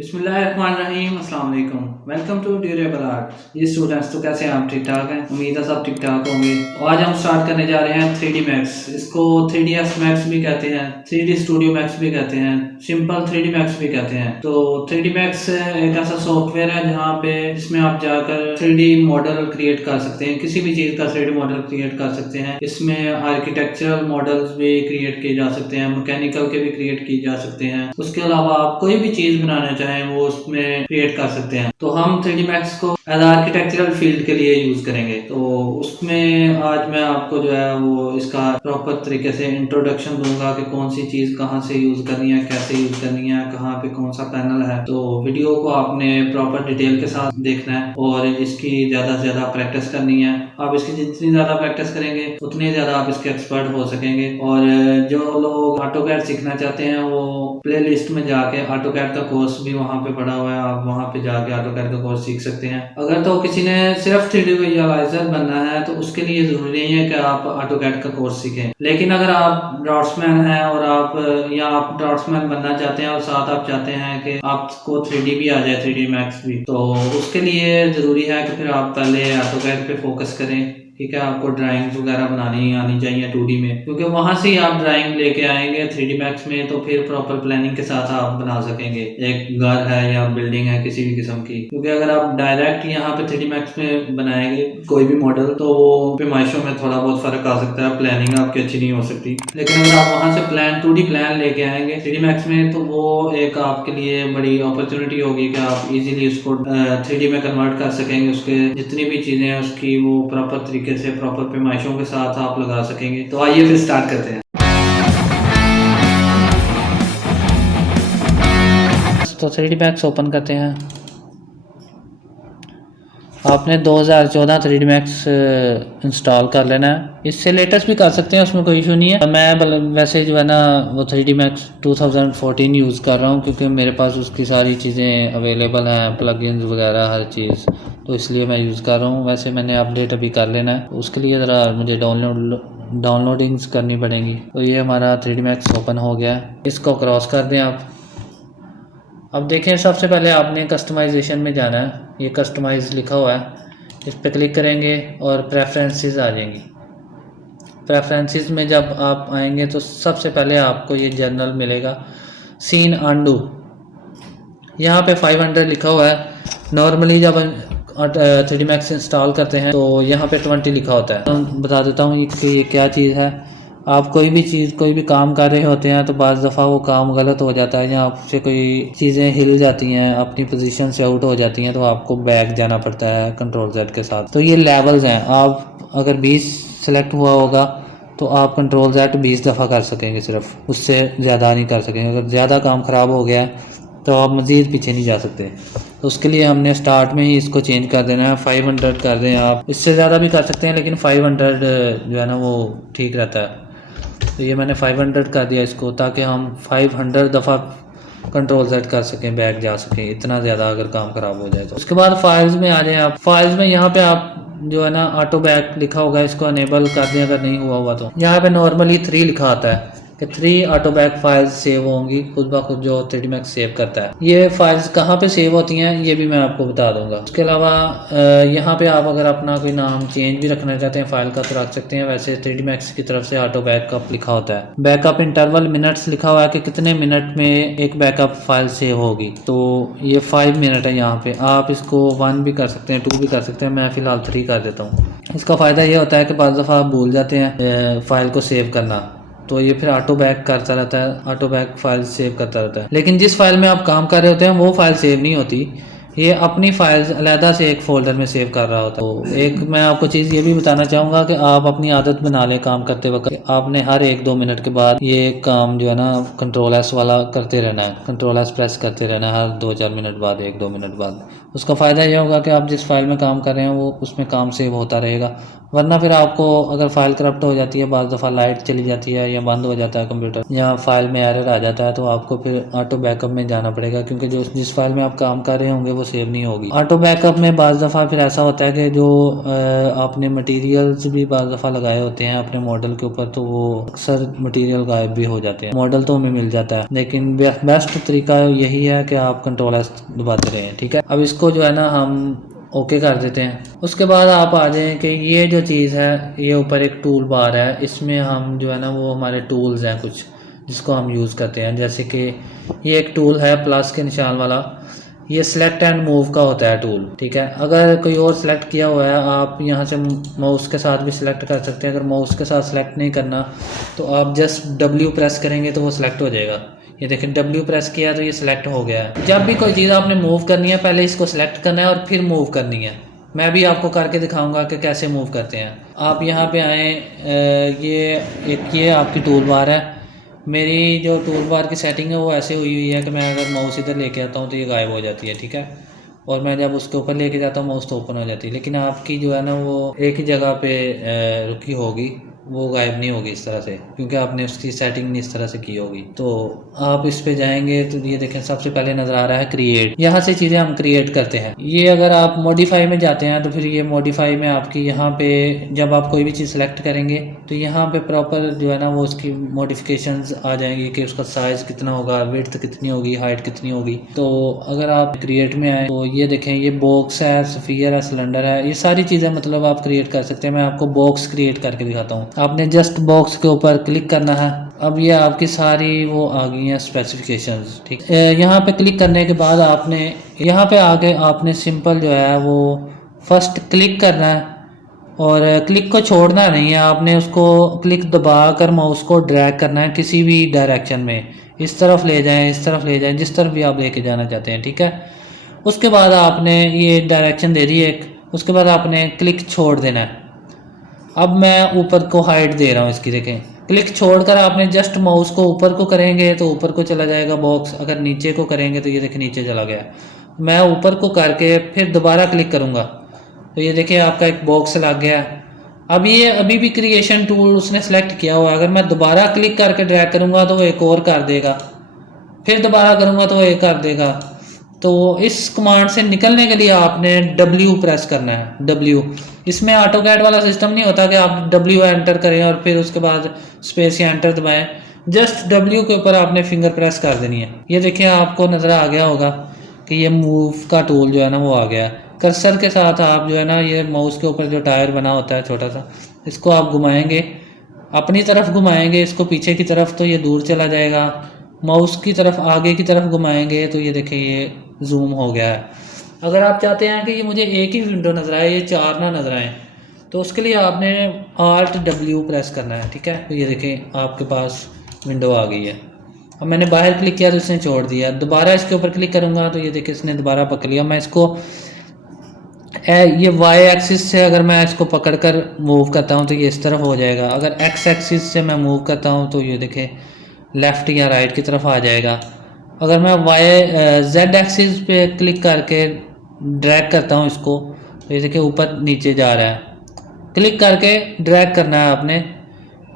बिस्मिल्लाहिर्रहमानिर्रहीम अस्सलाम वालेकुम। Welcome to durable art. ये स्टूडेंट्स तो कैसे हैं आप? ठीक ठाक हैं, उम्मीद है सब ठीक ठाक होंगे। तो आज हम स्टार्ट करने जा रहे हैं 3D मैक्स। इसको 3ds मैक्स भी कहते हैं, 3D स्टूडियो मैक्स भी कहते हैं, सिंपल 3D मैक्स भी कहते हैं। तो 3D मैक्स एक ऐसा सॉफ्टवेयर है जहाँ पे इसमें आप जाकर 3D मॉडल क्रिएट कर सकते हैं, किसी भी चीज़ का 3D मॉडल क्रिएट कर सकते हैं। इसमें आर्किटेक्चरल मॉडल्स भी क्रिएट किए जा सकते हैं, मैकेनिकल के भी क्रिएट किए जा सकते हैं। उसके अलावा आप कोई भी चीज़ बनाना चाहें वो उसमें क्रिएट कर सकते हैं। तो हम 3D मैक्स को एज आर्किटेक्चरल फील्ड के लिए यूज करेंगे। तो उसमें आज मैं आपको जो है वो इसका प्रॉपर तरीके से इंट्रोडक्शन दूंगा कि कौन सी चीज कहाँ से यूज करनी है, कैसे यूज करनी है, कहाँ पे कौन सा पैनल है। तो वीडियो को आपने प्रॉपर डिटेल के साथ देखना है और इसकी ज्यादा से ज्यादा प्रैक्टिस करनी है। आप इसकी जितनी ज्यादा प्रैक्टिस करेंगे उतनी ज्यादा आप इसके एक्सपर्ट हो सकेंगे। और जो लोग ऑटोकैड सीखना चाहते हैं वो प्ले लिस्ट में जाके ऑटोकैड का कोर्स भी वहाँ पे पड़ा हुआ है, आप वहाँ पे जाके ऑटोकैड का कोर्स सीख सकते हैं। अगर तो किसी ने सिर्फ 3D विजुअलाइजर बनना है तो उसके लिए जरूरी नहीं है कि आप ऑटोकैड का कोर्स सीखें। लेकिन अगर आप ड्राफ्ट्समैन हैं और आप ड्राफ्ट्समैन बनना चाहते हैं और साथ आप चाहते हैं कि आपको 3D भी आ जाए, 3D मैक्स भी, तो उसके लिए जरूरी है कि फिर आप पहले ऑटोकैड पे फोकस करें। ठीक है, आपको ड्राइंग्स वगैरह बनानी आनी चाहिए 2D में, क्योंकि वहां से ही आप ड्राइंग लेके आएंगे 3D मैक्स में तो फिर प्रॉपर प्लानिंग के साथ आप बना सकेंगे एक घर है या बिल्डिंग है किसी भी किस्म की। क्योंकि अगर आप डायरेक्ट यहाँ पे 3D मैक्स में बनाएंगे कोई भी मॉडल तो वो पैमाइशों में थोड़ा बहुत फर्क आ सकता है, प्लानिंग आपकी अच्छी नहीं हो सकती। लेकिन अगर आप वहां से 2D प्लान लेके आएंगे 3D मैक्स में तो वो एक आपके लिए बड़ी अपॉर्चुनिटी होगी कि आप इजीली उसको 3D में कन्वर्ट कर सकेंगे। उसके जितनी भी चीजें हैं उसकी वो प्रॉपर तरीके से प्रॉपर पैमाइशों के साथ आप लगा सकेंगे। तो आइए फिर स्टार्ट करते हैं। तो 3D मैक्स ओपन करते हैं। आपने 2014 3D मैक्स इंस्टॉल कर लेना है। इससे लेटेस्ट भी कर सकते हैं, उसमें कोई इशू नहीं है। मैं वैसे जो है ना वो 3D मैक्स 2014 यूज़ कर रहा हूँ क्योंकि मेरे पास उसकी सारी चीज़ें अवेलेबल हैं, प्लगइन्स वगैरह हर चीज़, तो इसलिए मैं यूज़ कर रहा हूँ। वैसे मैंने अपडेट अभी कर लेना है, उसके लिए ज़रा मुझे डाउनलोडिंग्स करनी पड़ेंगी। तो ये हमारा 3D मैक्स ओपन हो गया है, इसको क्रॉस कर दें आप। अब देखें, सबसे पहले आपने कस्टमाइजेशन में जाना है। ये कस्टमाइज लिखा हुआ है, इस पर क्लिक करेंगे और प्रेफरेंसेस आ जाएंगी। प्रेफरेंसेस में जब आप आएंगे तो सबसे पहले आपको ये जनरल मिलेगा, सीन अंडू। यहाँ पे 500 लिखा हुआ है। नॉर्मली जब 3D मैक्स इंस्टॉल करते हैं तो यहाँ पे 20 लिखा होता है। बता देता हूँ कि ये क्या चीज़ है। आप कोई भी काम कर रहे होते हैं तो बाज़ दफ़ा वो काम गलत हो जाता है या आपसे कोई चीज़ें हिल जाती हैं, अपनी पोजीशन से आउट हो जाती हैं, तो आपको बैक जाना पड़ता है कंट्रोल Z के साथ। तो ये लेवल्स हैं। आप अगर 20 सेलेक्ट हुआ होगा तो आप कंट्रोल Z 20 दफ़ा कर सकेंगे, सिर्फ उससे ज़्यादा नहीं कर सकेंगे। अगर ज़्यादा काम ख़राब हो गया है तो आप मज़ीद पीछे नहीं जा सकते। तो उसके लिए हमने स्टार्ट में ही इसको चेंज कर देना है, 500 कर दें। आप इससे ज़्यादा भी कर सकते हैं लेकिन 500 जो है ना वो ठीक रहता है। तो ये मैंने 500 कर दिया इसको, ताकि हम 500 दफ़ा कंट्रोल Z कर सकें, बैक जा सकें, इतना ज़्यादा अगर काम ख़राब हो जाए तो। उसके बाद फाइल्स में आ जाएं आप। फाइल्स में यहाँ पे आप जो है ना ऑटो बैक लिखा होगा, इसको अनेबल कर दें अगर नहीं हुआ हुआ तो। यहाँ पे नॉर्मली 3 लिखा आता है कि 3 ऑटो बैक फाइल्स सेव होंगी खुद ब खुद जो 3D मैक्स सेव करता है। ये फाइल्स कहाँ पे सेव होती हैं ये भी मैं आपको बता दूंगा। उसके अलावा यहाँ पे आप अगर अपना कोई नाम चेंज भी रखना चाहते हैं फाइल का तो रख सकते हैं। वैसे 3D मैक्स की तरफ से ऑटो बैकअप लिखा होता है। बैकअप इंटरवल मिनट्स लिखा हुआ है कि कितने मिनट में एक बैकअप फाइल सेव होगी। तो ये 5 मिनट है यहाँ पे। आप इसको 1 भी कर सकते हैं, 2 भी कर सकते हैं, मैं फ़िलहाल 3 कर देता हूँ। इसका फ़ायदा ये होता है कि बाज़ दफ़ा आप भूल जाते हैं फाइल को सेव करना, तो ये फिर ऑटो बैक करता रहता है, ऑटो बैक फाइल सेव करता रहता है। लेकिन जिस फाइल में आप काम कर रहे होते हैं वो फाइल सेव नहीं होती, ये अपनी फाइल्स अलहदा से एक फोल्डर में सेव कर रहा होता है। तो एक मैं आपको चीज़ ये भी बताना चाहूँगा कि आप अपनी आदत बना लें काम करते वक्त, आपने हर 1-2 मिनट के बाद ये काम जो है ना कंट्रोल S वाला करते रहना है, कंट्रोल S प्रेस करते रहना है हर 2-4 मिनट बाद, 1-2 मिनट बाद। उसका फ़ायदा यह होगा कि आप जिस फाइल में काम कर रहे हैं वो उसमें काम सेव होता रहेगा। वरना फिर आपको अगर फाइल करप्ट हो जाती है, बाज़ दफ़ा लाइट चली जाती है या बंद हो जाता है कंप्यूटर या फाइल में एरर आ जाता है, तो आपको फिर ऑटो बैकअप में जाना पड़ेगा, क्योंकि जो जिस फाइल में आप काम कर रहे होंगे वो सेव नहीं होगी। ऑटो बैकअप में बाज़ दफ़ा फिर ऐसा होता है कि जो आपने मटेरियल्स भी बाज़ दफ़ा लगाए होते हैं अपने मॉडल के ऊपर, तो वो अक्सर मटेरियल गायब भी हो जाते हैं। मॉडल तो हमें मिल जाता है, लेकिन बेस्ट तरीका यही है कि आप कंट्रोल एस दबाते रहें, ठीक है। अब इसको जो है ना हम ओके कर देते हैं। उसके बाद आप आ जाएं कि ये जो चीज़ है, ये ऊपर एक टूल बार है, इसमें हम जो है ना वो हमारे टूल्स हैं कुछ जिसको हम यूज़ करते हैं। जैसे कि ये एक टूल है प्लस के निशान वाला, ये सिलेक्ट एंड मूव का होता है टूल, ठीक है। अगर कोई और सिलेक्ट किया हुआ है, आप यहाँ से माउस के साथ भी सिलेक्ट कर सकते हैं। अगर माउस के साथ सिलेक्ट नहीं करना तो आप जस्ट W प्रेस करेंगे तो वो सिलेक्ट हो जाएगा। ये देखें W प्रेस किया तो ये सिलेक्ट हो गया है। जब भी कोई चीज़ आपने मूव करनी है, पहले इसको सिलेक्ट करना है और फिर मूव करनी है। मैं भी आपको करके दिखाऊंगा कि कैसे मूव करते हैं। आप यहाँ पे आएँ, ये आपकी टूल बार है। मेरी जो टूल बार की सेटिंग है वो ऐसे हुई है कि मैं अगर माउस इधर लेके आता हूँ तो ये गायब हो जाती है, ठीक है। और मैं जब उसके ऊपर लेके जाता हूँ माउस तो ओपन हो जाती है। लेकिन आपकी जो है ना वो एक ही जगह पे रुकी होगी, वो गायब नहीं होगी इस तरह से, क्योंकि आपने उसकी सेटिंग इस तरह से की होगी। तो आप इस पे जाएंगे तो ये देखें सबसे पहले नज़र आ रहा है क्रिएट। यहाँ से चीज़ें हम क्रिएट करते हैं। ये अगर आप मॉडिफाई में जाते हैं तो फिर ये मॉडिफाई में आपकी यहाँ पे जब आप कोई भी चीज़ सेलेक्ट करेंगे तो यहाँ पे प्रॉपर जो है ना वो उसकी मॉडिफिकेशंस आ जाएंगी कि उसका साइज़ कितना होगा, विड्थ कितनी होगी, हाइट कितनी होगी। तो अगर आप क्रिएट में आए तो ये देखें, ये बॉक्स है, स्फीयर है, सिलेंडर है, ये सारी चीज़ें मतलब आप क्रिएट कर सकते हैं। मैं आपको बॉक्स क्रिएट करके दिखाता हूँ। आपने जस्ट बॉक्स के ऊपर क्लिक करना है। अब ये आपकी सारी वो आ गई हैं स्पेसिफिकेशंस, ठीक है। यहाँ पे क्लिक करने के बाद आपने यहाँ पे आगे आपने सिंपल जो है वो फर्स्ट क्लिक करना है और क्लिक को छोड़ना नहीं है। आपने उसको क्लिक दबा कर माउस को ड्रैग करना है किसी भी डायरेक्शन में, इस तरफ ले जाएं, इस तरफ ले जाएं, जिस तरफ भी आप लेके जाना चाहते हैं, ठीक है। उसके बाद आपने ये डायरेक्शन दे दी एक, उसके बाद आपने क्लिक छोड़ देना है। अब मैं ऊपर को हाइट दे रहा हूँ इसकी, देखें क्लिक छोड़कर आपने जस्ट माउस को ऊपर को करेंगे तो ऊपर को चला जाएगा बॉक्स, अगर नीचे को करेंगे तो ये देखें नीचे चला गया। मैं ऊपर को करके फिर दोबारा क्लिक करूँगा तो ये देखिए आपका एक बॉक्स लग गया। अब ये अभी भी क्रिएशन टूल उसने सेलेक्ट किया हुआ है। अगर मैं दोबारा क्लिक करके ड्रैग करूँगा तो वो एक और कर देगा, फिर दोबारा करूँगा तो वो एक कर देगा। तो इस कमांड से निकलने के लिए आपने W प्रेस करना है, W। इसमें ऑटो कैड वाला सिस्टम नहीं होता कि आप W एंटर करें और फिर उसके बाद स्पेस या एंटर दबाएं। जस्ट W के ऊपर आपने फिंगर प्रेस कर देनी है। ये देखिए आपको नज़र आ गया होगा कि ये मूव का टूल जो है ना वो आ गया। कर्सर के साथ आप जो है ना ये माउस के ऊपर जो टायर बना होता है छोटा सा, इसको आप घुमाएंगे, अपनी तरफ घुमाएंगे इसको पीछे की तरफ तो ये दूर चला जाएगा। माउस की तरफ आगे की तरफ घुमाएंगे तो ये देखिए ये जूम हो गया है। अगर आप चाहते हैं कि ये मुझे एक ही विंडो नज़र आए, ये चार ना नज़र आए, तो उसके लिए आपने Alt W प्रेस करना है, ठीक है। तो ये देखें आपके पास विंडो आ गई है। अब मैंने बाहर क्लिक किया तो इसने छोड़ दिया। दोबारा इसके ऊपर क्लिक करूँगा तो ये देखिए इसने दोबारा पकड़ लिया। मैं इसको ये Y एक्सिस से अगर मैं इसको पकड़ कर मूव करता हूँ तो ये इस तरफ हो जाएगा। अगर X एक्सिस से मैं मूव करता हूँ तो ये देखें लेफ़्ट या राइट की तरफ आ जाएगा। अगर मैं Z एक्सिस पे क्लिक करके ड्रैग करता हूँ इसको तो ये देखिए ऊपर नीचे जा रहा है। क्लिक करके ड्रैग करना है आपने,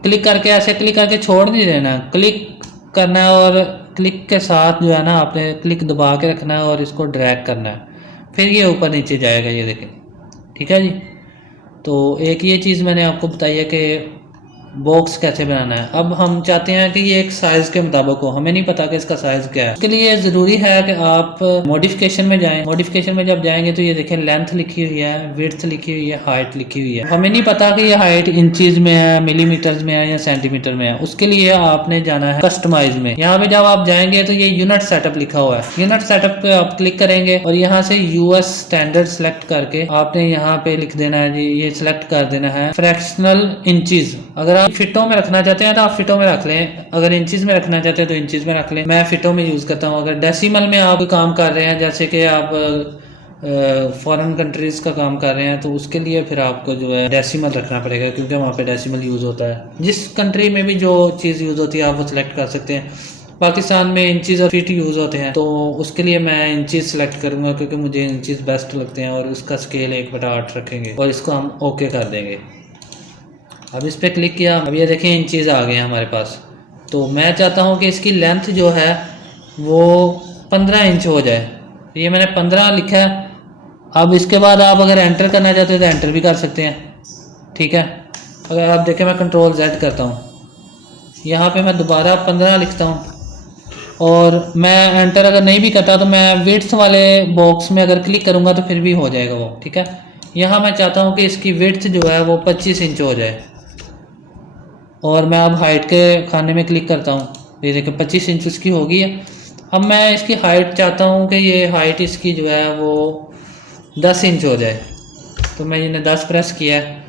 क्लिक करके ऐसे क्लिक करके छोड़ नहीं देना, क्लिक करना है और क्लिक के साथ जो है ना आपने क्लिक दबा के रखना है और इसको ड्रैग करना है, फिर ये ऊपर नीचे जाएगा, ये देखें, ठीक है जी। तो एक ये चीज़ मैंने आपको बताई है कि बॉक्स कैसे बनाना है। अब हम चाहते हैं कि ये एक साइज़ के मुताबिक हो, हमें नहीं पता कि इसका साइज़ क्या है। उसके लिए ज़रूरी है कि आप मॉडिफिकेशन में जाएं। मॉडिफिकेशन में जब जाएंगे तो ये देखें लेंथ लिखी हुई है, विड्थ लिखी हुई है, हाइट लिखी हुई है। हमें नहीं पता कि ये हाइट इंचज़ में है, मिलीमीटर्स में है या सेंटीमीटर में है। उसके लिए आपने जाना है कस्टमाइज में। यहाँ पे जब आप जाएंगे तो ये यूनिट सेटअप लिखा हुआ है, यूनिट सेटअप पे आप क्लिक करेंगे और यहाँ से US स्टैंडर्ड सेलेक्ट करके आपने यहाँ पे लिख देना है जी, ये सिलेक्ट कर देना है फ्रैक्शनल इंचज़। अगर फिटों में रखना चाहते हैं तो आप फिटों में रख लें, अगर इंचज़ में रखना चाहते हैं तो इंचज़ में रख लें। मैं फिटों में यूज़ करता हूँ। अगर डेसिमल में आप काम कर रहे हैं, जैसे कि आप फॉरेन कंट्रीज़ का काम कर रहे हैं, तो उसके लिए फिर आपको जो है डेसिमल रखना पड़ेगा, क्योंकि वहाँ पे डेसिमल यूज़ होता है। जिस कंट्री में भी जो चीज़ यूज़ होती है आप वो सिलेक्ट कर सकते हैं। पाकिस्तान में इंचज़ और फीट यूज़ होते हैं, तो उसके लिए मैं इंचज़ सेलेक्ट करूँगा क्योंकि मुझे इंचज़ बेस्ट लगते हैं। और उसका स्केल 1/8 रखेंगे और इसको हम ओके कर देंगे। अब इस पर क्लिक किया, अब ये देखें इंचज़ आ गए हैं हमारे पास। तो मैं चाहता हूँ कि इसकी लेंथ जो है वो 15 इंच हो जाए। तो ये मैंने 15 लिखा है। अब इसके बाद आप अगर एंटर करना चाहते हो तो एंटर भी कर सकते हैं, ठीक है। अगर आप देखें मैं कंट्रोल Z करता हूँ, यहाँ पे मैं दोबारा 15 लिखता हूँ और मैं एंटर अगर नहीं भी करता तो मैं विड्थ वाले बॉक्स में अगर क्लिक करूँगा तो फिर भी हो जाएगा वो, ठीक है। यहाँ मैं चाहता हूँ कि इसकी विड्थ जो है वो 25 इंच हो जाए और मैं अब हाइट के खाने में क्लिक करता हूँ, ये देखिए 25 इंच इसकी होगी है। अब मैं इसकी हाइट चाहता हूँ कि ये हाइट इसकी जो है वो 10 इंच हो जाए, तो मैं इन्हें 10 प्रेस किया है,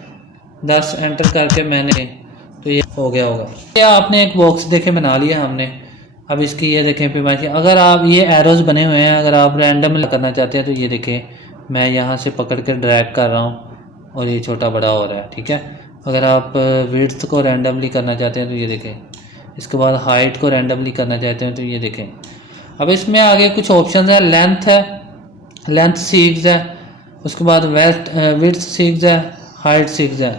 10 एंटर करके मैंने, तो ये हो गया होगा। ये आपने एक बॉक्स देखे बना लिया हमने। अब इसकी ये देखें पैमाइश, अगर आप ये एरोज बने हुए हैं, अगर आप रैंडम करना चाहते हैं तो ये देखें मैं यहाँ से पकड़ कर ड्रैग कर रहा हूँ और ये छोटा बड़ा हो रहा है, ठीक है। अगर आप विड्थ को रैंडमली करना चाहते हैं तो ये देखें, इसके बाद हाइट को रैंडमली करना चाहते हैं तो ये देखें। अब इसमें आगे कुछ ऑप्शन है, लेंथ है, लेंथ 6 है, उसके बाद विड्थ 6 है, हाइट 6 है।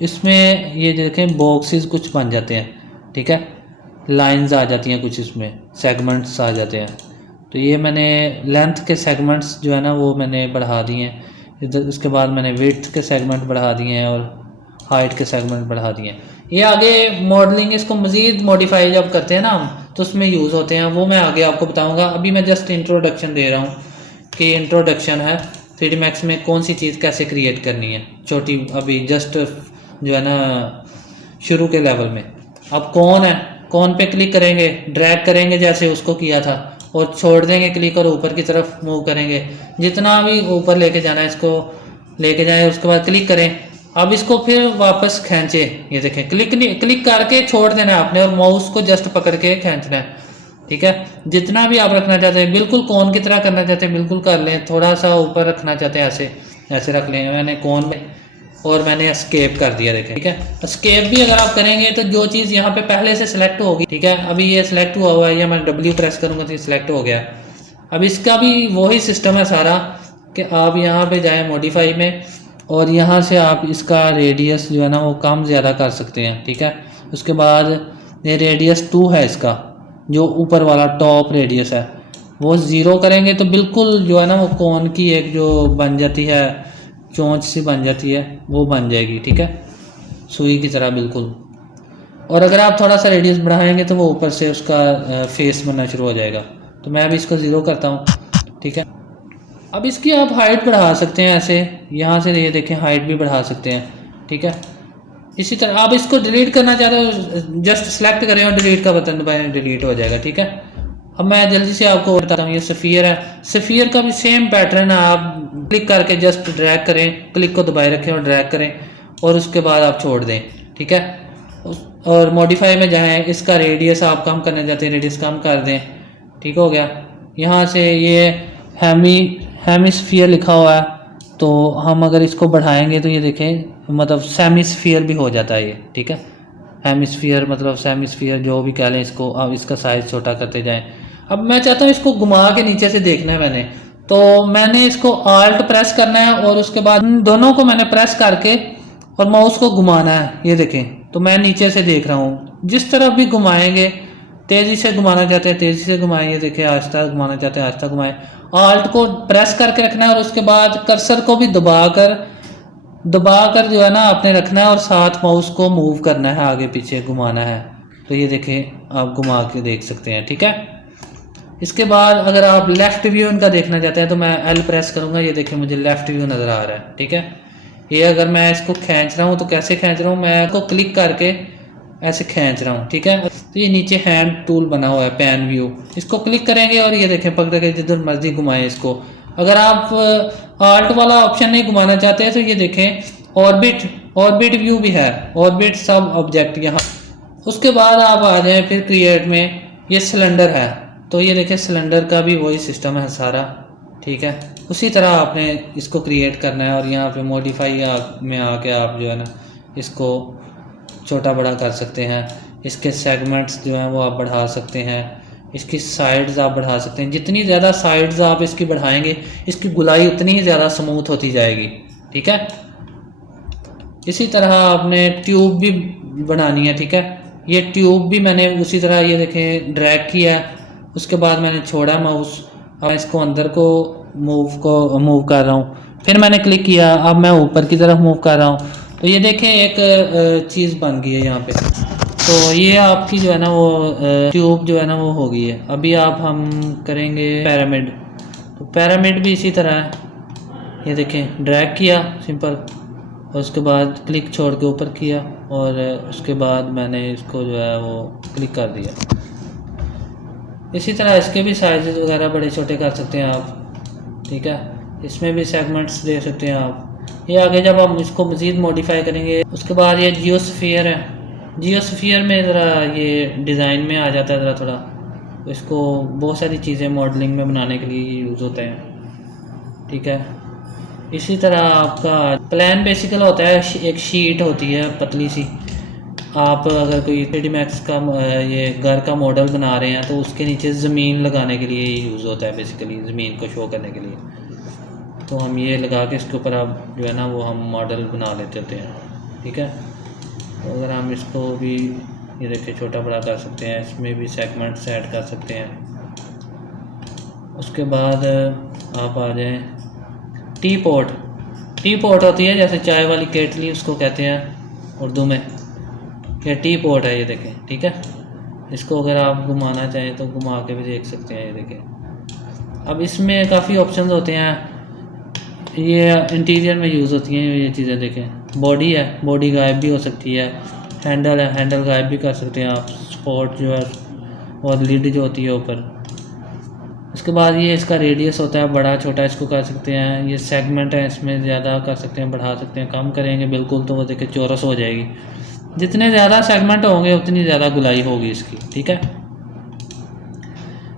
इसमें ये देखें बॉक्सेस कुछ बन जाते हैं, ठीक है, लाइंस आ जाती हैं कुछ, इसमें सेगमेंट्स आ जाते हैं। तो ये मैंने लेंथ के सेगमेंट्स जो है ना वो मैंने बढ़ा दिए हैं इधर, उसके बाद मैंने विड्थ के सेगमेंट बढ़ा दिए हैं और हाइट के सेगमेंट बढ़ा दिए हैं। ये आगे मॉडलिंग इसको मज़ीद मॉडिफाई जब करते हैं ना हम तो उसमें यूज़ होते हैं, वो मैं आगे आपको बताऊंगा। अभी मैं जस्ट इंट्रोडक्शन दे रहा हूँ कि इंट्रोडक्शन है 3D Max में कौन सी चीज़ कैसे क्रिएट करनी है, छोटी अभी जस्ट जो है ना शुरू के लेवल में। अब कौन है, कौन पे क्लिक करेंगे, ड्रैग करेंगे जैसे उसको किया था और छोड़ देंगे क्लिक और ऊपर की तरफ मूव करेंगे, जितना भी ऊपर लेके जाना है इसको लेके जाए, उसके बाद क्लिक करें। अब इसको फिर वापस खींचे, ये देखें क्लिक करके छोड़ देना है आपने और माउस को जस्ट पकड़ के खींचना है, ठीक है। जितना भी आप रखना चाहते हैं, बिल्कुल कोन की तरह करना चाहते हैं बिल्कुल कर लें, थोड़ा सा ऊपर रखना चाहते हैं ऐसे ऐसे रख लें। मैंने कोन में और मैंने एस्केप कर दिया, देखें, ठीक है। एस्केप भी अगर आप करेंगे तो जो चीज़ यहाँ पे पहले से सिलेक्ट होगी, ठीक है, अभी ये सिलेक्ट हुआ हुआ है, या मैं W प्रेस करूँगा तो ये सिलेक्ट हो गया। अब इसका भी वही सिस्टम है सारा कि आप यहाँ पे जाएं मॉडिफाई में और यहाँ से आप इसका रेडियस जो है ना वो कम ज़्यादा कर सकते हैं, ठीक है। उसके बाद ये रेडियस 2 है इसका, जो ऊपर वाला टॉप रेडियस है वो 0 करेंगे तो बिल्कुल जो है ना वो कोन की एक जो बन जाती है, चोंच सी बन जाती है, वो बन जाएगी, ठीक है, सुई की तरह बिल्कुल। और अगर आप थोड़ा सा रेडियस बढ़ाएंगे तो वो ऊपर से उसका फेस बनना शुरू हो जाएगा। तो मैं अभी इसको 0 करता हूँ, ठीक है। अब इसकी आप हाइट बढ़ा सकते हैं ऐसे, यहाँ से ये देखें हाइट भी बढ़ा सकते हैं, ठीक है। इसी तरह आप इसको डिलीट करना चाहते हो जस्ट सेलेक्ट करें और डिलीट का बटन दबाएं, डिलीट हो जाएगा, ठीक है। अब मैं जल्दी से आपको बताता हूँ, ये सफ़ियर है, सफ़ियर का भी सेम पैटर्न है। आप क्लिक करके जस्ट ड्रैग करें, क्लिक को दबाए रखें और ड्रैग करें और उसके बाद आप छोड़ दें, ठीक है। और मॉडिफाई में जाएँ, इसका रेडियस आप कम करना चाहते हैं, रेडियस कम कर दें, ठीक हो गया। यहाँ से ये हेमिस्फीयर लिखा हुआ है, तो हम अगर इसको बढ़ाएंगे तो ये देखें मतलब सेमिस्फीयर भी हो जाता है ये, ठीक है। हेमिस्फीयर मतलब सेमिस्फीयर जो भी कह लें इसको। अब इसका साइज़ छोटा करते जाएं। अब मैं चाहता हूँ इसको घुमा के नीचे से देखना है मैंने, तो मैंने इसको आल्ट प्रेस करना है और उसके बाद दोनों को मैंने प्रेस करके और माउस को घुमाना है, ये देखें। तो मैं नीचे से देख रहा हूँ, जिस तरफ भी घुमाएंगे, तेज़ी से घुमाना चाहते हैं तेज़ी से घुमाएं, ये देखें, आहिस्ता घुमाना चाहते हैं आहिस्ता घुमाएं। आल्ट को प्रेस करके रखना है और उसके बाद कर्सर को भी दबा कर जो है ना आपने रखना है और साथ माउस को मूव करना है, आगे पीछे घुमाना है। तो ये देखें आप घुमा के देख सकते हैं, ठीक है। इसके बाद अगर आप लेफ़्ट व्यू इनका देखना चाहते हैं तो मैं L प्रेस करूँगा, ये देखें मुझे लेफ़्ट व्यू नज़र आ रहा है, ठीक है। ये अगर मैं इसको खींच रहा हूँ तो कैसे खींच रहा हूँ, मैं इसको क्लिक करके ऐसे खींच रहा हूँ, ठीक है। तो ये नीचे हैंड टूल बना हुआ है, पैन व्यू, इसको क्लिक करेंगे और ये देखें पकड़ के जिधर मर्जी घुमाएं इसको। अगर आप आल्ट वाला ऑप्शन नहीं घुमाना चाहते हैं तो ये देखें ऑर्बिट व्यू भी है, ऑर्बिट सब ऑब्जेक्ट यहाँ। उसके बाद आप आ जाएं फिर क्रिएट में, ये सिलेंडर है, तो ये देखें सिलेंडर का भी वही सिस्टम है सारा, ठीक है। उसी तरह आपने इसको क्रिएट करना है और यहाँ पे मॉडिफाई में आके आप जो है ना इसको छोटा बड़ा कर सकते हैं। इसके सेगमेंट्स जो हैं वो आप बढ़ा सकते हैं, इसकी साइड्स आप बढ़ा सकते हैं। जितनी ज़्यादा साइड्स आप इसकी बढ़ाएंगे इसकी गुलाई उतनी ही ज़्यादा स्मूथ होती जाएगी, ठीक है। इसी तरह आपने ट्यूब भी बनानी है, ठीक है। ये ट्यूब भी मैंने उसी तरह ये देखें ड्रैग किया, उसके बाद मैंने छोड़ा माउस, और इसको अंदर को मूव कर रहा हूँ, फिर मैंने क्लिक किया, अब मैं ऊपर की तरफ मूव कर रहा हूँ, तो ये देखें एक चीज़ बन गई है यहाँ पे। तो ये आपकी जो है ना वो ट्यूब जो है ना वो हो गई है। अभी हम करेंगे पिरामिड। तो पिरामिड भी इसी तरह है, ये देखें, ड्रैग किया सिंपल, और उसके बाद क्लिक छोड़ के ऊपर किया, और उसके बाद मैंने इसको जो है वो क्लिक कर दिया। इसी तरह इसके भी साइज़ वगैरह बड़े छोटे कर सकते हैं आप, ठीक है। इसमें भी सेगमेंट्स दे सकते हैं आप। ये आगे जब हम इसको मज़ीद मॉडिफाई करेंगे, उसके बाद ये जियोस्फीयर है। जियोस्फीयर में ज़रा ये डिज़ाइन में आ जाता है ज़रा थोड़ा, तो इसको बहुत सारी चीज़ें मॉडलिंग में बनाने के लिए यूज़ होते हैं, ठीक है। इसी तरह आपका प्लान बेसिकल होता है, एक शीट होती है पतली सी। आप अगर कोई 3D Max का ये घर का मॉडल बना रहे हैं तो उसके नीचे ज़मीन लगाने के लिए यूज़ होता है, बेसिकली ज़मीन को शो करने के लिए। तो हम ये लगा के इसके ऊपर आप जो है ना वो हम मॉडल बना लेते होते हैं, ठीक है। तो अगर हम इसको भी ये देखिए छोटा बड़ा कर सकते हैं, इसमें भी सेगमेंट्स ऐड कर सकते हैं। उसके बाद आप आ जाएं टी पॉट। टी पॉट होती है जैसे चाय वाली केटली, उसको कहते हैं उर्दू में, ये टी पॉट है, ये देखें, ठीक है। इसको अगर आप घुमाना चाहें तो घुमा के भी देख सकते हैं, ये देखें। अब इसमें काफ़ी ऑप्शन होते हैं, ये इंटीरियर में यूज़ होती हैं ये चीज़ें। देखें, बॉडी है, बॉडी गायब भी हो सकती है। हैंडल है, हैंडल गायब भी कर सकते हैं आप। स्पॉट जो है और लिड जो होती है ऊपर। उसके बाद ये इसका रेडियस होता है, बड़ा छोटा इसको कर सकते हैं। ये सेगमेंट है, इसमें ज़्यादा कर सकते हैं, बढ़ा सकते हैं। कम करेंगे बिल्कुल तो वो देखिए चौरस हो जाएगी। जितने ज़्यादा सेगमेंट होंगे उतनी ज़्यादा गुलाई होगी इसकी, ठीक है।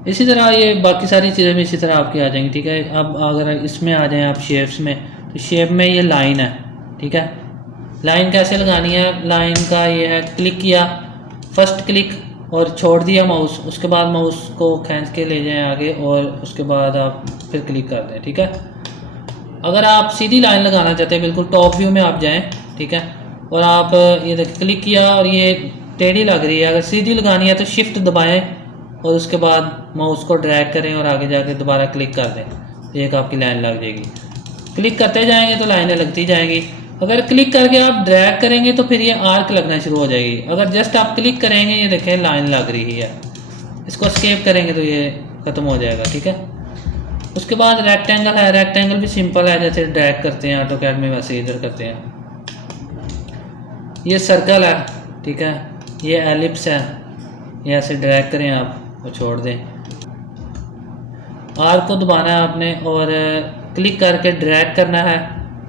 इसी तरह ये बाकी सारी चीज़ें भी इसी तरह आपकी आ जाएंगी, ठीक है। अब अगर इसमें आ जाएं आप शेप्स में, तो शेप में ये लाइन है, ठीक है। लाइन कैसे लगानी है, लाइन का ये है, क्लिक किया, फर्स्ट क्लिक और छोड़ दिया माउस, उसके बाद माउस को खींच के ले जाएं आगे, और उसके बाद आप फिर क्लिक कर दें, ठीक है। अगर आप सीधी लाइन लगाना चाहते हैं, बिल्कुल टॉप व्यू में आप जाएं, ठीक है, और आप ये देखिए क्लिक किया और ये टेढ़ी लग रही है। अगर सीधी लगानी है तो शिफ्ट दबाएं और उसके बाद माउस को ड्रैग करें और आगे जाके दोबारा क्लिक कर दें, तो एक आपकी लाइन लग जाएगी। क्लिक करते जाएंगे तो लाइनें लगती जाएंगी। अगर क्लिक करके आप ड्रैग करेंगे तो फिर ये आर्क लगना शुरू हो जाएगी। अगर जस्ट आप क्लिक करेंगे, ये देखें लाइन लग रही है। इसको स्केप करेंगे तो ये ख़त्म हो जाएगा, ठीक है। उसके बाद रेक्टेंगल है। रेक्टेंगल भी सिंपल है, जैसे ड्रैग करते हैं ऑटोकैड में वैसे इधर करते हैं। ये सर्कल है, ठीक है। ये एलिप्स है, ये ऐसे ड्रैग करें आप और छोड़ दें। आर को दबाना है आपने और क्लिक करके ड्रैग करना है,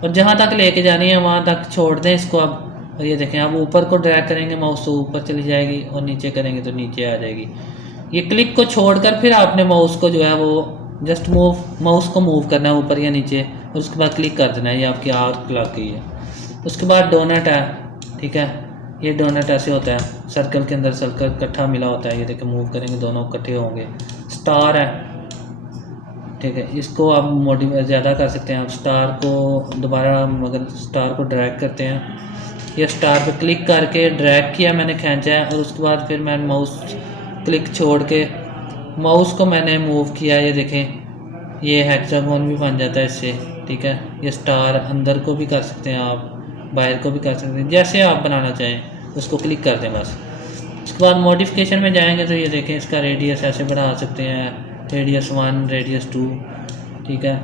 और जहाँ तक लेके जानी है वहाँ तक छोड़ दें इसको अब। और ये देखें, आप ऊपर को ड्रैग करेंगे माउस तो ऊपर चली जाएगी, और नीचे करेंगे तो नीचे आ जाएगी। ये क्लिक को छोड़कर फिर आपने माउस को जो है वो जस्ट माउस को मूव करना है ऊपर या नीचे, और उसके बाद क्लिक कर देना है। ये आपकी आर्क लग गई है। उसके बाद डोनट है, ठीक है। ये डोनट ऐसे होता है, सर्कल के अंदर सर्कल इकट्ठा मिला होता है। ये देखिए, मूव करेंगे दोनों इकट्ठे होंगे। स्टार है, ठीक है। इसको आप मॉडिफाई ज़्यादा कर सकते हैं। आप स्टार को दोबारा, अगर स्टार को ड्रैग करते हैं, ये स्टार पे क्लिक करके ड्रैग किया मैंने, खींचा है, और उसके बाद फिर मैंने माउस क्लिक छोड़ के माउस को मैंने मूव किया। ये देखें, ये हेक्सागोन भी बन जाता है इससे, ठीक है। ये स्टार अंदर को भी कर सकते हैं आप, बाहर को भी कर सकते हैं, जैसे आप बनाना चाहें उसको क्लिक कर दें बस। उसके बाद मॉडिफिकेशन में जाएंगे तो ये देखें, इसका रेडियस ऐसे बढ़ा सकते हैं, रेडियस 1, रेडियस 2, ठीक है।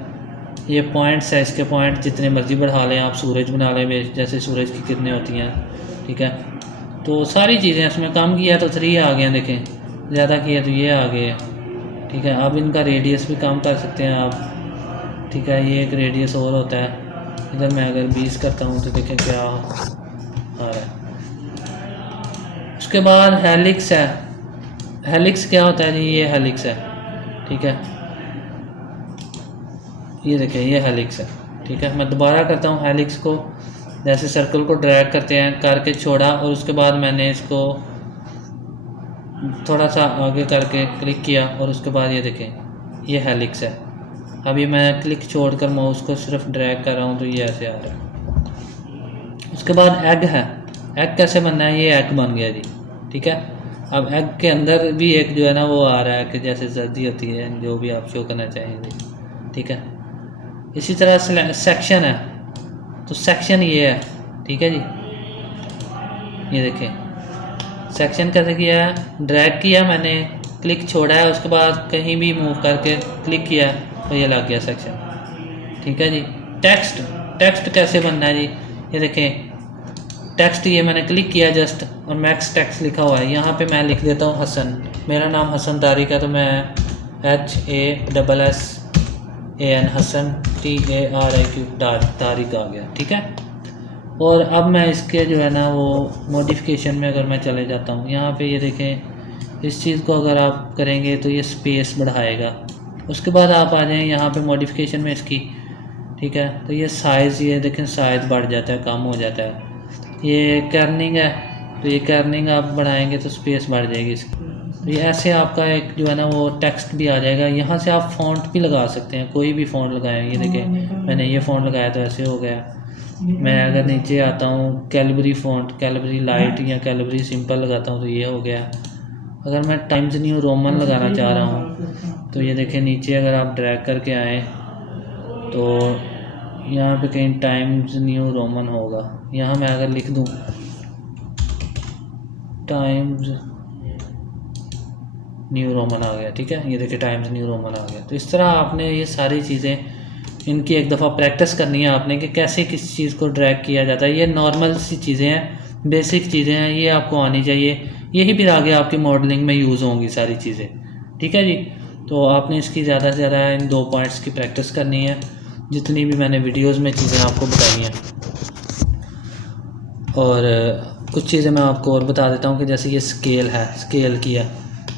ये पॉइंट्स है, इसके पॉइंट जितने मर्जी बढ़ा लें आप। सूरज बना लें, जैसे सूरज की किरणें होती हैं, ठीक है। तो सारी चीज़ें इसमें कम किया तो 3 आ गए, देखें, ज़्यादा किया तो ये आ गए, ठीक है। अब इनका रेडियस भी कम कर सकते हैं आप, ठीक है। ये एक रेडियस और होता है, इधर मैं अगर 20 करता हूँ तो देखें क्या आ रहा है। उसके बाद हेलिक्स है। हेलिक्स क्या होता है जी, ये हेलिक्स है, ठीक है। ये देखें, ये हेलिक्स है, ठीक है। मैं दोबारा करता हूँ हेलिक्स को। जैसे सर्कल को ड्रैग करते हैं, करके छोड़ा, और उसके बाद मैंने इसको थोड़ा सा आगे करके क्लिक किया, और उसके बाद ये देखें, ये हेलिक्स है। अब ये मैं क्लिक छोड़कर माउस को सिर्फ ड्रैग कर रहा हूँ तो ये ऐसे आ रहा है। उसके बाद एग है। एग कैसे बनना है, ये एग बन गया जी, ठीक है। अब एग के अंदर भी एक जो है ना वो आ रहा है कि जैसे जर्दी होती है, जो भी आप शो करना चाहेंगे, ठीक है। इसी तरह सेक्शन है, तो सेक्शन ये है, ठीक है जी। ये देखें सेक्शन कैसे किया है, ड्रैग किया मैंने, क्लिक छोड़ा है, उसके बाद कहीं भी मूव करके क्लिक किया तो ये लग गया सेक्शन, ठीक है जी। टेक्स्ट टेक्स्ट कैसे बनना है जी, ये देखें टेक्स्ट, ये मैंने क्लिक किया जस्ट और मैक्स टेक्स्ट लिखा हुआ है, यहाँ पे मैं लिख देता हूँ हसन, मेरा नाम हसन तारिक है, तो मैं HASSAN हसन TARIQ तारिक आ गया, ठीक है। और अब मैं इसके जो है ना वो मॉडिफिकेशन में अगर मैं चले जाता हूँ, यहाँ पे ये देखें इस चीज़ को अगर आप करेंगे तो ये स्पेस बढ़ाएगा। उसके बाद आप आ जाएँ यहाँ पे मॉडिफिकेशन में इसकी, ठीक है, तो ये साइज़, ये देखें साइज़ बढ़ जाता है, कम हो जाता है। ये कर्निंग है, तो ये कर्निंग आप बढ़ाएंगे तो स्पेस बढ़ जाएगी इसकी। तो ये ऐसे आपका एक जो है ना वो टेक्स्ट भी आ जाएगा। यहाँ से आप फ़ॉन्ट भी लगा सकते हैं, कोई भी फ़ॉन्ट लगाएं। ये देखें मैंने ये फ़ॉन्ट लगाया तो ऐसे हो गया। मैं अगर नीचे आता हूँ कैलबरी फ़ॉन्ट, कैलबरी लाइट या कैलबरी सिंपल लगाता हूँ तो ये हो गया। अगर मैं टाइम्स न्यू रोमन लगाना चाह रहा हूँ तो ये देखें नीचे अगर आप ड्रैग करके आएँ तो यहाँ पे कहीं टाइम्स न्यू रोमन होगा। यहाँ मैं अगर लिख दूँ टाइम्स न्यू रोमन आ गया, ठीक है। ये देखिए टाइम्स न्यू रोमन आ गया। तो इस तरह आपने ये सारी चीज़ें इनकी एक दफ़ा प्रैक्टिस करनी है आपने कि कैसे किस चीज़ को ड्रैग किया जाता है। ये नॉर्मल सी चीज़ें हैं, बेसिक चीज़ें हैं, ये आपको आनी चाहिए। यही फिर आगे आपकी मॉडलिंग में यूज़ होंगी सारी चीज़ें, ठीक है जी। तो आपने इसकी ज़्यादा से ज़्यादा इन 2 पॉइंट्स की प्रैक्टिस करनी है, जितनी भी मैंने वीडियोस में चीज़ें आपको बताई हैं। और कुछ चीज़ें मैं आपको और बता देता हूँ कि जैसे ये स्केल है, स्केल किया,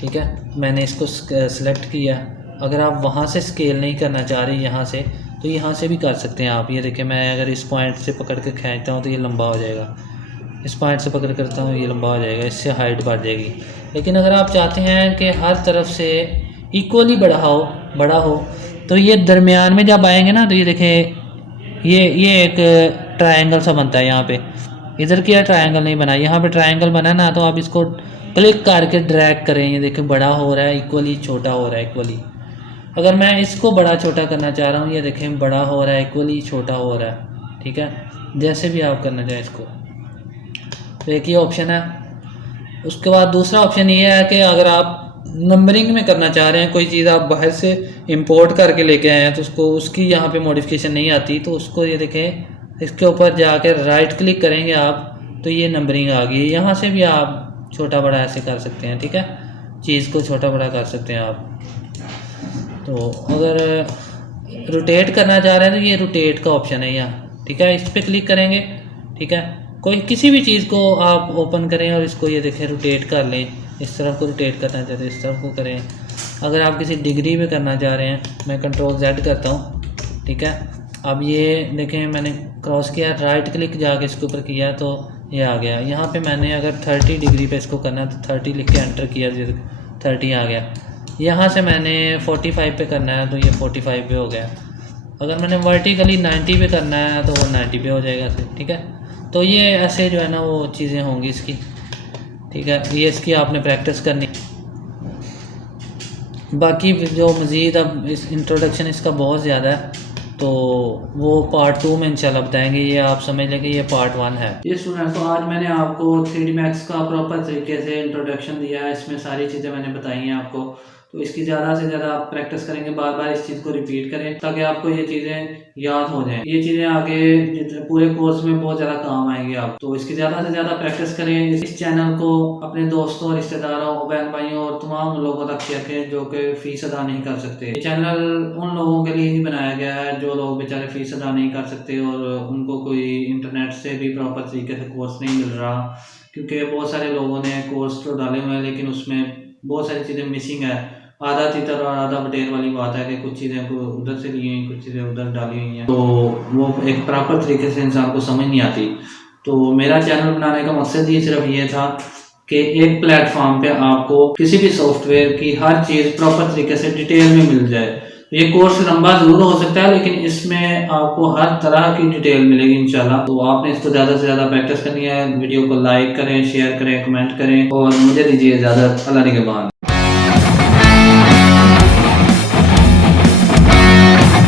ठीक है, मैंने इसको सेलेक्ट किया। अगर आप वहाँ से स्केल नहीं करना चाह रहे यहाँ से, तो यहाँ से भी कर सकते हैं आप। ये देखिए मैं अगर इस पॉइंट से पकड़ के खींचता हूँ तो ये लंबा हो जाएगा, इस पॉइंट से पकड़ करता हूँ ये लंबा हो जाएगा, इससे हाइट बढ़ जाएगी। लेकिन अगर आप चाहते हैं कि हर तरफ से इक्वली बड़ा हो तो ये दरमियान में जब आएंगे ना तो ये देखें ये एक ट्रायंगल सा बनता है। यहाँ पे इधर क्या ट्रायंगल नहीं बना, यहाँ पे ट्रायंगल बना ना, तो आप इसको क्लिक करके ड्रैग करें, ये देखें बड़ा हो रहा है, इक्वली छोटा हो रहा है, इक्वली। अगर मैं इसको बड़ा छोटा करना चाह रहा हूँ, ये देखें बड़ा हो रहा है, इक्वली छोटा हो रहा है, ठीक है। जैसे भी आप करना चाहें इसको, तो एक ही ऑप्शन है। उसके बाद दूसरा ऑप्शन ये है कि अगर आप नंबरिंग में करना चाह रहे हैं, कोई चीज़ आप बाहर से इंपोर्ट करके लेके आए हैं तो उसकी यहाँ पे मॉडिफिकेशन नहीं आती, तो उसको ये देखें इसके ऊपर जाकर राइट क्लिक करेंगे आप तो ये नंबरिंग आ गई। यहाँ से भी आप छोटा बड़ा ऐसे कर सकते हैं, ठीक है, चीज़ को छोटा बड़ा कर सकते हैं आप। तो अगर रोटेट करना चाह रहे हैं तो ये रोटेट का ऑप्शन है यहाँ, ठीक है, इस पर क्लिक करेंगे, ठीक है। कोई किसी भी चीज़ को आप ओपन करें और इसको ये देखें रोटेट कर लें, इस तरफ को रोटेट करना चाहते हैं इस तरफ को करें। अगर आप किसी डिग्री में करना चाह रहे हैं, मैं कंट्रोल Z करता हूँ, ठीक है। अब ये देखें मैंने क्रॉस किया, राइट क्लिक जाके इसके ऊपर किया तो ये आ गया। यहाँ पे मैंने अगर 30 डिग्री पे इसको करना है तो 30 लिख के एंटर किया, 30 आ गया। यहाँ से मैंने 45 पे करना है तो ये 45 पे हो गया। अगर मैंने वर्टिकली 90 पे करना है तो वो 90 पे हो जाएगा, ठीक है। तो ये ऐसे जो है ना वो चीज़ें होंगी इसकी, ठीक है। ये इसकी आपने प्रैक्टिस करनी। बाकी जो मज़ीद अब इस इंट्रोडक्शन इसका बहुत ज़्यादा है, तो वो पार्ट 2 में इंशाल्लाह बताएंगे। ये आप समझ लें कि ये पार्ट 1 है। ये स्टूडेंट्स, तो आज मैंने आपको 3D Max का प्रॉपर तरीके से इंट्रोडक्शन दिया है। इसमें सारी चीज़ें मैंने बताई हैं आपको। तो इसकी ज़्यादा से ज़्यादा आप प्रैक्टिस करेंगे, बार बार इस चीज़ को रिपीट करें ताकि आपको ये चीज़ें याद हो जाएं। ये चीज़ें आगे पूरे कोर्स में बहुत ज़्यादा काम आएंगी आप। तो इसकी ज़्यादा से ज़्यादा प्रैक्टिस करें। इस चैनल को अपने दोस्तों, रिश्तेदारों, बहन भाइयों और तमाम लोगों तक शेयर करें जो कि फ़ीस अदा नहीं कर सकते। ये चैनल उन लोगों के लिए ही बनाया गया है जो लोग बेचारे फ़ीस अदा नहीं कर सकते और उनको कोई इंटरनेट से भी प्रॉपर तरीके से कोर्स नहीं मिल रहा, क्योंकि बहुत सारे लोगों ने कोर्स तो डाले हुए हैं लेकिन उसमें बहुत सारी चीज़ें मिसिंग है। आधा तितर और आधा बटेर वाली बात है कि कुछ चीज़ें को उधर से ली हुई, कुछ चीज़ें उधर डाली हुई हैं, तो वो एक प्रॉपर तरीके से इंसान को समझ नहीं आती। तो मेरा चैनल बनाने का मकसद ही सिर्फ ये था कि एक प्लेटफॉर्म पे आपको किसी भी सॉफ्टवेयर की हर चीज़ प्रॉपर तरीके से डिटेल में मिल जाए। ये कोर्स लंबा जरूर हो सकता है, लेकिन इसमें आपको हर तरह की डिटेल मिलेगी इंशाल्लाह। तो आपने इसको ज़्यादा से ज़्यादा प्रैक्टिस करनी है। वीडियो को लाइक करें, शेयर करें, कमेंट करें और मुझे दीजिए इजाज़त। अल्लाह निगहबान।